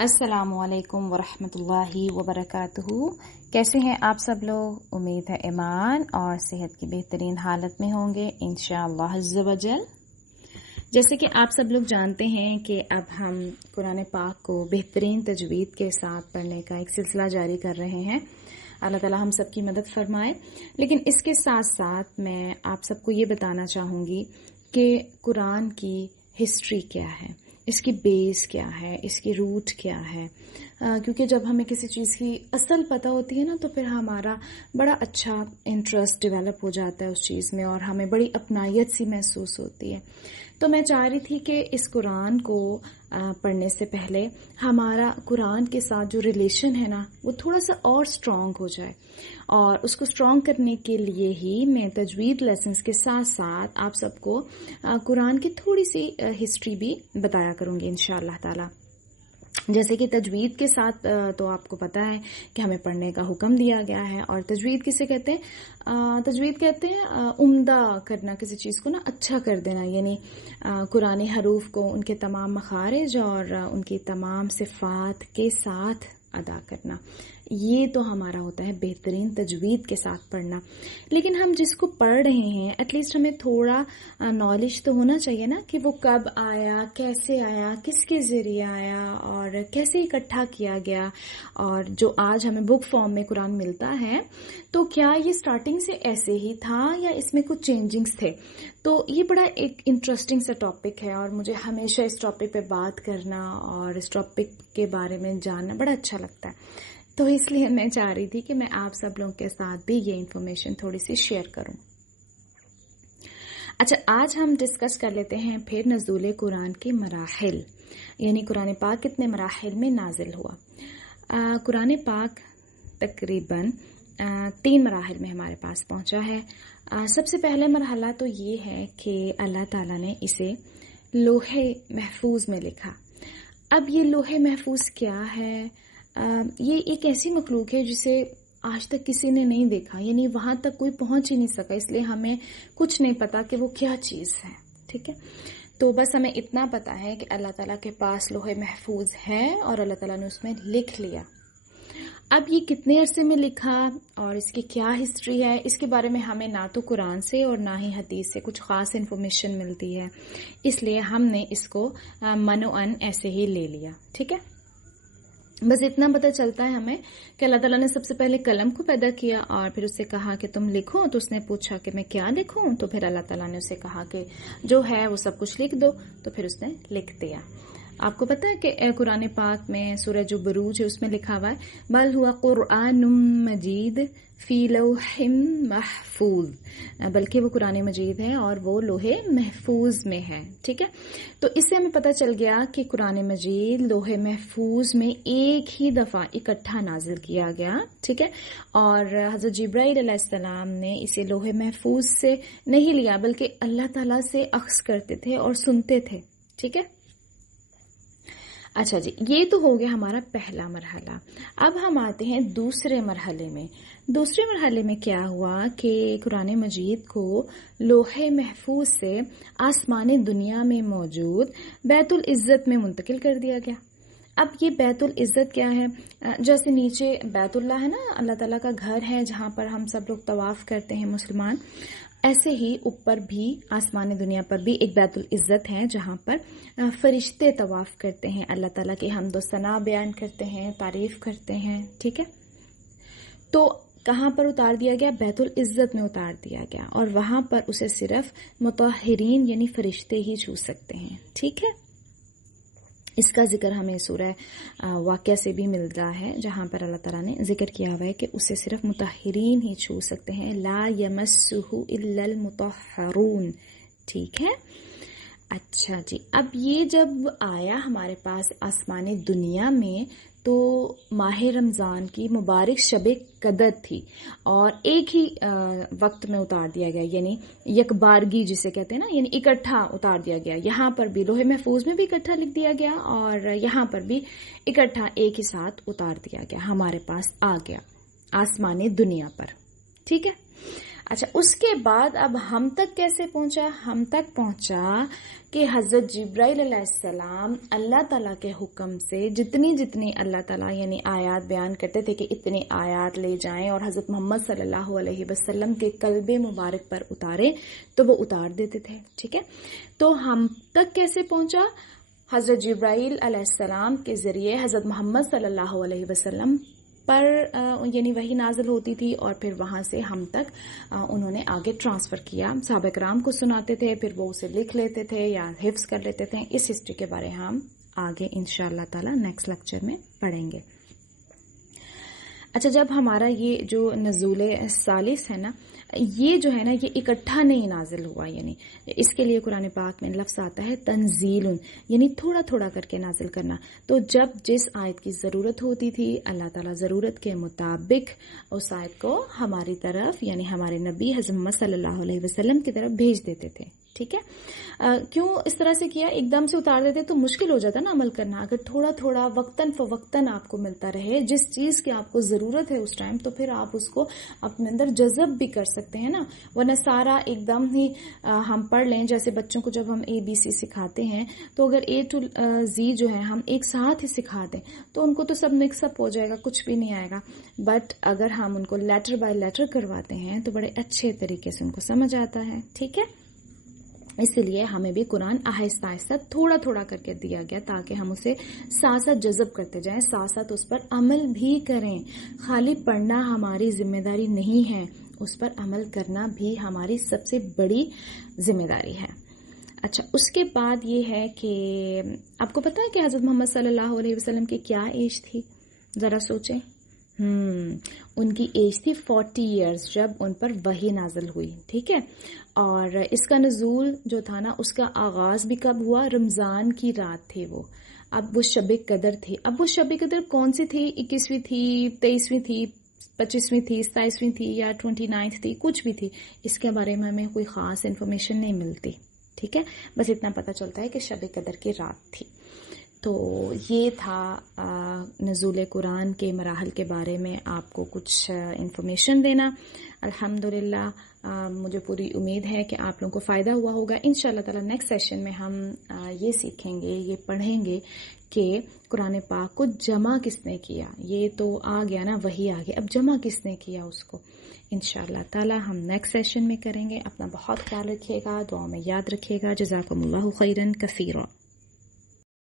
السلام علیکم ورحمۃ اللہ وبرکاتہ. کیسے ہیں آپ سب لوگ؟ امید ہے ایمان اور صحت کی بہترین حالت میں ہوں گے انشاءاللہ عز و جل. جیسے کہ آپ سب لوگ جانتے ہیں کہ اب ہم قرآن پاک کو بہترین تجوید کے ساتھ پڑھنے کا ایک سلسلہ جاری کر رہے ہیں. اللہ تعالی ہم سب کی مدد فرمائے. لیکن اس کے ساتھ ساتھ میں آپ سب کو یہ بتانا چاہوں گی کہ قرآن کی ہسٹری کیا ہے، اس کی بیس کیا ہے، اس کی روٹ کیا ہے. کیونکہ جب ہمیں کسی چیز کی اصل پتہ ہوتی ہے نا تو پھر ہمارا بڑا اچھا انٹرسٹ ڈیولپ ہو جاتا ہے اس چیز میں اور ہمیں بڑی اپنائیت سی محسوس ہوتی ہے. تو میں چاہ رہی تھی کہ اس قرآن کو پڑھنے سے پہلے ہمارا قرآن کے ساتھ جو ریلیشن ہے نا وہ تھوڑا سا اور سٹرونگ ہو جائے، اور اس کو سٹرونگ کرنے کے لیے ہی میں تجوید لیسنز کے ساتھ ساتھ آپ سب کو قرآن کی تھوڑی سی ہسٹری بھی بتایا کروں گی انشاءاللہ تعالی. جیسے کہ تجوید کے ساتھ تو آپ کو پتہ ہے کہ ہمیں پڑھنے کا حکم دیا گیا ہے. اور تجوید کسے کہتے ہیں؟ تجوید کہتے ہیں عمدہ کرنا، کسی چیز کو نا اچھا کر دینا، یعنی قرآن حروف کو ان کے تمام مخارج اور ان کی تمام صفات کے ساتھ ادا کرنا. یہ تو ہمارا ہوتا ہے بہترین تجوید کے ساتھ پڑھنا. لیکن ہم جس کو پڑھ رہے ہیں ایٹ لیسٹ ہمیں تھوڑا نالج تو ہونا چاہیے نا کہ وہ کب آیا، کیسے آیا، کس کے ذریعے آیا اور کیسے اکٹھا کیا گیا. اور جو آج ہمیں بک فارم میں قرآن ملتا ہے تو کیا یہ سٹارٹنگ سے ایسے ہی تھا یا اس میں کچھ چینجنگز تھے. تو یہ بڑا ایک انٹرسٹنگ سا ٹاپک ہے اور مجھے ہمیشہ اس ٹاپک پہ بات کرنا اور اس ٹاپک کے بارے میں جاننا بڑا اچھا لگتا ہے. تو اس لیے میں چاہ رہی تھی کہ میں آپ سب لوگوں کے ساتھ بھی یہ انفارمیشن تھوڑی سی شیئر کروں. اچھا، آج ہم ڈسکس کر لیتے ہیں پھر نزول قرآن کے مراحل، یعنی قرآن پاک کتنے مراحل میں نازل ہوا. قرآن پاک تقریباً 3 مراحل میں ہمارے پاس پہنچا ہے. سب سے پہلے مرحلہ تو یہ ہے کہ اللہ تعالیٰ نے اسے لوح محفوظ میں لکھا. اب یہ لوح محفوظ کیا ہے؟ یہ ایک ایسی مخلوق ہے جسے آج تک کسی نے نہیں دیکھا، یعنی وہاں تک کوئی پہنچ ہی نہیں سکا، اس لیے ہمیں کچھ نہیں پتا کہ وہ کیا چیز ہے. ٹھیک ہے، تو بس ہمیں اتنا پتا ہے کہ اللہ تعالیٰ کے پاس لوح محفوظ ہے اور اللہ تعالیٰ نے اس میں لکھ لیا. اب یہ کتنے عرصے میں لکھا اور اس کی کیا ہسٹری ہے، اس کے بارے میں ہمیں نہ تو قرآن سے اور نہ ہی حدیث سے کچھ خاص انفارمیشن ملتی ہے، اس لیے ہم نے اس کو منوعن ایسے ہی لے لیا. ٹھیک ہے، بس اتنا پتہ چلتا ہے ہمیں کہ اللہ تعالیٰ نے سب سے پہلے قلم کو پیدا کیا اور پھر اس سے کہا کہ تم لکھو. تو اس نے پوچھا کہ میں کیا لکھوں، تو پھر اللہ تعالیٰ نے اسے کہا کہ جو ہے وہ سب کچھ لکھ دو. تو پھر اس نے لکھ دیا. آپ کو پتہ ہے کہ قرآن پاک میں سورہ جو بروج ہے اس میں لکھا ہوا ہے بل ہوا قرآن مجید فی لوح محفوظ، بلکہ وہ قرآن مجید ہے اور وہ لوح محفوظ میں ہے. ٹھیک ہے، تو اس سے ہمیں پتہ چل گیا کہ قرآن مجید لوح محفوظ میں ایک ہی دفعہ اکٹھا نازل کیا گیا. ٹھیک ہے، اور حضرت جبرائیل علیہ السلام نے اسے لوح محفوظ سے نہیں لیا بلکہ اللہ تعالیٰ سے اخذ کرتے تھے اور سنتے تھے. ٹھیک ہے، اچھا جی، یہ تو ہو گیا ہمارا پہلا مرحلہ. اب ہم آتے ہیں دوسرے مرحلے میں. دوسرے مرحلے میں کیا ہوا کہ قرآن مجید کو لوح محفوظ سے آسمان دنیا میں موجود بیت العزت میں منتقل کر دیا گیا. اب یہ بیت العزت کیا ہے؟ جیسے نیچے بیت اللہ ہے نا، اللہ تعالیٰ کا گھر ہے جہاں پر ہم سب لوگ طواف کرتے ہیں مسلمان، ایسے ہی اوپر بھی آسمان دنیا پر بھی ایک بیت العزت ہے جہاں پر فرشتے طواف کرتے ہیں، اللہ تعالیٰ کی حمد و ثنا بیان کرتے ہیں، تعریف کرتے ہیں. ٹھیک ہے، تو کہاں پر اتار دیا گیا؟ بیت العزت میں اتار دیا گیا، اور وہاں پر اسے صرف مطہرین یعنی فرشتے ہی چھو سکتے ہیں. ٹھیک ہے، اس کا ذکر ہمیں سورہ واقعہ سے بھی ملتا ہے جہاں پر اللہ تعالیٰ نے ذکر کیا ہوا ہے کہ اسے صرف مطہرین ہی چھو سکتے ہیں، لا یمسہ الا المطہرون. ٹھیک ہے، اچھا جی، اب یہ جب آیا ہمارے پاس آسمان دنیا میں تو ماہ رمضان کی مبارک شب قدر تھی اور ایک ہی وقت میں اتار دیا گیا، یعنی یکبارگی جسے کہتے ہیں نا، یعنی اکٹھا اتار دیا گیا. یہاں پر بھی لوح محفوظ میں بھی اکٹھا لکھ دیا گیا اور یہاں پر بھی اکٹھا ایک ہی ساتھ اتار دیا گیا، ہمارے پاس آ گیا آسمان دنیا پر. ٹھیک ہے، اچھا اس کے بعد اب ہم تک کیسے پہنچا؟ ہم تک پہنچا کہ حضرت جبرائیل علیہ السلام اللہ تعالیٰ کے حکم سے جتنی اللہ تعالیٰ یعنی آیات بیان کرتے تھے کہ اتنی آیات لے جائیں اور حضرت محمد صلی اللہ علیہ وسلم کے قلب مبارک پر اتارے تو وہ اتار دیتے تھے. ٹھیک ہے، تو ہم تک کیسے پہنچا؟ حضرت جبرائیل علیہ السلام کے ذریعے حضرت محمد صلی اللہ علیہ وسلم پر یعنی وہی نازل ہوتی تھی اور پھر وہاں سے ہم تک انہوں نے آگے ٹرانسفر کیا. صحابہ کرام کو سناتے تھے، پھر وہ اسے لکھ لیتے تھے یا حفظ کر لیتے تھے. اس ہسٹری کے بارے ہم آگے انشاءاللہ تعالی نیکسٹ لیکچر میں پڑھیں گے. اچھا، جب ہمارا یہ جو نزول ثالث ہے نا، یہ جو ہے نا یہ اکٹھا نہیں نازل ہوا، یعنی اس کے لیے قرآن پاک میں لفظ آتا ہے تنزیل، یعنی تھوڑا تھوڑا کر کے نازل کرنا. تو جب جس آیت کی ضرورت ہوتی تھی اللہ تعالیٰ ضرورت کے مطابق اس آیت کو ہماری طرف یعنی ہمارے نبی حضرت محمد صلی اللہ علیہ وسلم کی طرف بھیج دیتے تھے. ٹھیک ہے، کیوں اس طرح سے کیا؟ ایک دم سے اتار دیتے تو مشکل ہو جاتا نا عمل کرنا. اگر تھوڑا تھوڑا وقتاً فوقتاً آپ کو ملتا رہے جس چیز کی آپ کو ضرورت ہے اس ٹائم، تو پھر آپ اس کو اپنے اندر جذب بھی کر سکتے ہیں نا. ورنہ سارا ایک دم ہی ہم پڑھ لیں، جیسے بچوں کو جب ہم ABC سکھاتے ہیں تو اگر A to Z جو ہے ہم ایک ساتھ ہی سکھا دیں تو ان کو تو سب مکس اپ ہو جائے گا، کچھ بھی نہیں آئے گا. بٹ اگر ہم ان کو لیٹر بائی لیٹر کرواتے ہیں تو بڑے اچھے طریقے سے ان کو سمجھ آتا ہے. ٹھیک ہے، اس لیے ہمیں بھی قرآن آہستہ آہستہ تھوڑا تھوڑا کر کے دیا گیا تاکہ ہم اسے ساتھ ساتھ جذب کرتے جائیں، ساتھ ساتھ اس پر عمل بھی کریں. خالی پڑھنا ہماری ذمہ داری نہیں ہے، اس پر عمل کرنا بھی ہماری سب سے بڑی ذمہ داری ہے. اچھا، اس کے بعد یہ ہے کہ آپ کو پتا ہے کہ حضرت محمد صلی اللہ علیہ وسلم کی کیا ایج تھی؟ ذرا سوچیں. ان کی ایج تھی 40 ایئرز جب ان پر وحی نازل ہوئی. ٹھیک ہے، اور اس کا نزول جو تھا نا اس کا آغاز بھی کب ہوا؟ رمضان کی رات تھی وہ. اب وہ شب قدر تھی. اب وہ شب قدر کون سی تھی؟ 21ویں تھی، 23ویں تھی، 25ویں تھی، 27ویں تھی یا 29 تھی؟ کچھ بھی تھی. اس کے بارے میں ہمیں کوئی خاص انفارمیشن نہیں ملتی. ٹھیک ہے، بس اتنا پتہ چلتا ہے کہ شب قدر کی رات تھی. تو یہ تھا نزول قرآن کے مراحل کے بارے میں آپ کو کچھ انفارمیشن دینا. الحمدللہ مجھے پوری امید ہے کہ آپ لوگوں کو فائدہ ہوا ہوگا. انشاءاللہ تعالی نیکسٹ سیشن میں ہم یہ سیکھیں گے، یہ پڑھیں گے کہ قرآن پاک کو جمع کس نے کیا. یہ تو آ گیا نا، وہی آ گیا، اب جمع کس نے کیا اس کو. انشاءاللہ تعالی ہم نیکسٹ سیشن میں کریں گے. اپنا بہت خیال رکھیے گا، دعاؤں میں یاد رکھیے گا. جزاکم اللہ خیرا کثیرا.